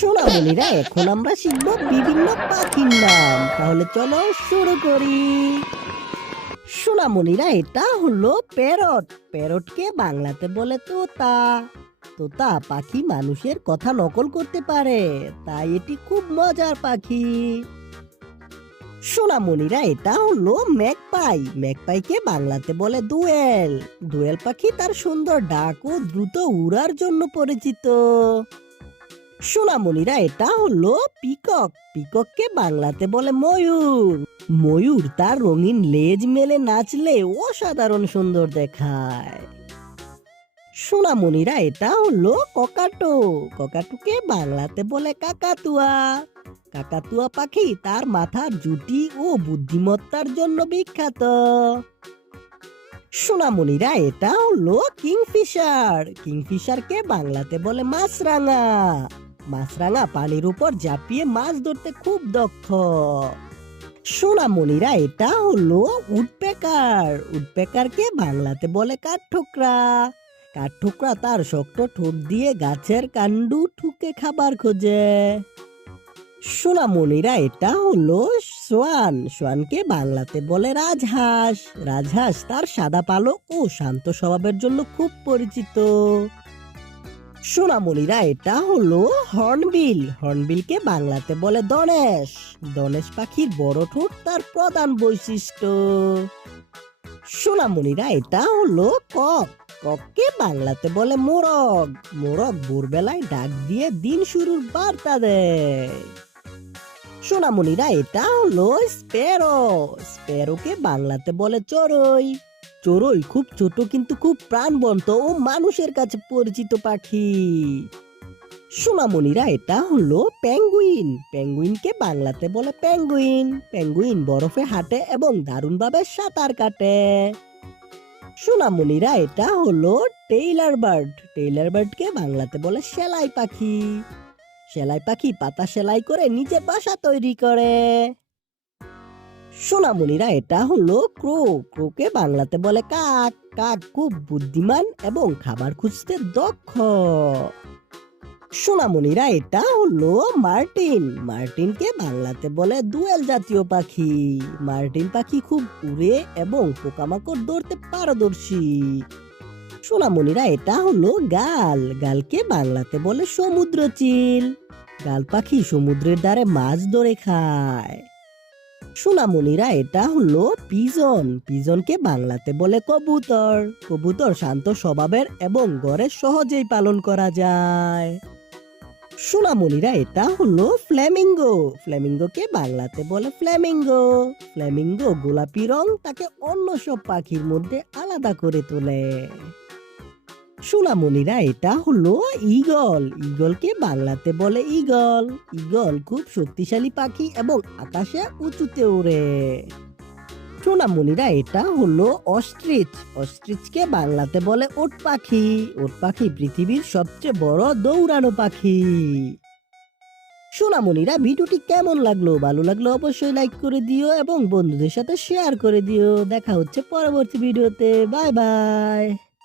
সোনামণিরা, এখন আমরা শিখবো বিভিন্ন পাখির নাম। তাহলে চলো শুরু করি। সোনামণিরা, এটা হলো প্যারট। প্যারটকে বাংলাতে বলে তোতা। তোতা পাখি মানুষের কথা নকল করতে পারে, তাই এটি খুব মজার পাখি। সোনামণিরা, এটা হলো ম্যাকপাই। ম্যাকপাইকে বাংলাতে বলে দোয়েল। দোয়েল পাখি তার সুন্দর ডাক ও দ্রুত উড়ার জন্য পরিচিত। সোনামণিরা, এটা হলো পিকক। পিকককে বাংলাতে বলে ময়ূর। ময়ূর তার রঙিন লেজ মেলে নাচলে অসাধারণ সুন্দর দেখায়। সোনামণিরা, এটা হলো ককাটো। ককাটুকে বাংলাতে বলে কাকাতুয়া। কাকাতুয়া পাখি তার মাথার জুটি ও বুদ্ধিমত্তার জন্য বিখ্যাত। সোনামণিরা, এটা হলো কিংফিশার। কিংফিশারকে বাংলাতে বলে মাছরাঙা। মাছরাঙা পানির উপর ঝাঁপিয়ে মাছ ধরতে খুব দক্ষ। সোনামণিরা, এটা হলো উডপেকার। উডপেকারকে বাংলাতে বলে কাঠঠোকরা। কাঠঠোকরা তার শক্ত ঠোঁট দিয়ে গাছের কাণ্ডু ঠুকে খাবার খোঁজে। সোনামণিরা, এটা হলো সোয়ান। সোয়ানকে বাংলাতে বলে রাজহাঁস। রাজহাঁস তার সাদা পালক ও শান্ত স্বভাবের জন্য খুব পরিচিত। সোনামণিরা, এটা হলো হর্নবিল। হর্নবিলকে বাংলাতে বলে ধনেশ। ধনেশ পাখির বড় ঠোঁট তার প্রধান বৈশিষ্ট্য। সোনামণিরা, এটা হলো কক। কককে বাংলাতে বলে মোরগ। মোরগ ভোরবেলায় ডাক দিয়ে দিন শুরুর বার্তা দেয়। সোনামণিরা, এটা হলো স্প্যারো। স্প্যারোকে বাংলাতে বলে চড়ুই। চড়ুই খুব ছোট কিন্তু খুব প্রাণবন্ত ও মানুষের কাছে পরিচিত পাখি। সোনামণিরা, এটা হলো পেঙ্গুইন। পেঙ্গুইনকে বাংলাতে বলে পেঙ্গুইন। পেঙ্গুইন বরফে হাঁটে এবং দারুণভাবে সাঁতার কাটে। সোনামণিরা, এটা হলো টেইলার বার্ড। টেইলার বার্ডকে বাংলাতে বলে সেলাই পাখি। সেলাই পাখি পাতা সেলাই করে নিজের বাসা তৈরি করে। সোনামণিরা, এটা হলো ক্রো। ক্রোকে বাংলাতে বলে কাক। কাক খুব বুদ্ধিমান এবং খাবার খুঁজতে দক্ষ। সোনামণিরা, এটা হলো মার্টিন। মার্টিনকে বাংলাতে বলে দোয়েল জাতীয় পাখি। মার্টিন পাখি খুব উড়ে এবং পোকামাকড় ধরতে পারদর্শী। সোনামণিরা, এটা হলো গাল। গালকে বাংলাতে বলে সমুদ্র চিল। গাল পাখি সমুদ্রের ধারে মাছ ধরে খায়। সোনামণিরা, এটা হলো পিজন। পিজনকে বাংলাতে বলে কবুতর। কবুতর শান্ত স্বভাবের এবং ঘরে সহজেই পালন করা যায়। সোনামণিরা, এটা হলো ফ্ল্যামিঙ্গো। ফ্ল্যামিঙ্গোকে বাংলাতে বলে ফ্ল্যামিঙ্গো। ফ্ল্যামিঙ্গো গোলাপি রং তাকে অন্য সব পাখির মধ্যে আলাদা করে তোলে। সোনামণিরা, এটা হলো ঈগল। ঈগলকে বাংলাতে বলে ঈগল। ঈগল খুব শক্তিশালী পাখি এবং আকাশে উঁচুতে ওড়ে। সোনামণিরা, এটা হলো অস্ট্রিচ। অস্ট্রিচকে বাংলাতে বলে ওট পাখি। ওট পাখি পৃথিবীর সবচেয়ে বড় দৌড়ানো পাখি। সোনামণিরা, ভিডিওটি কেমন লাগলো? ভালো লাগলো অবশ্যই লাইক করে দিও এবং বন্ধুদের সাথে শেয়ার করে দিও। দেখা হচ্ছে পরবর্তী ভিডিওতে। Bye bye.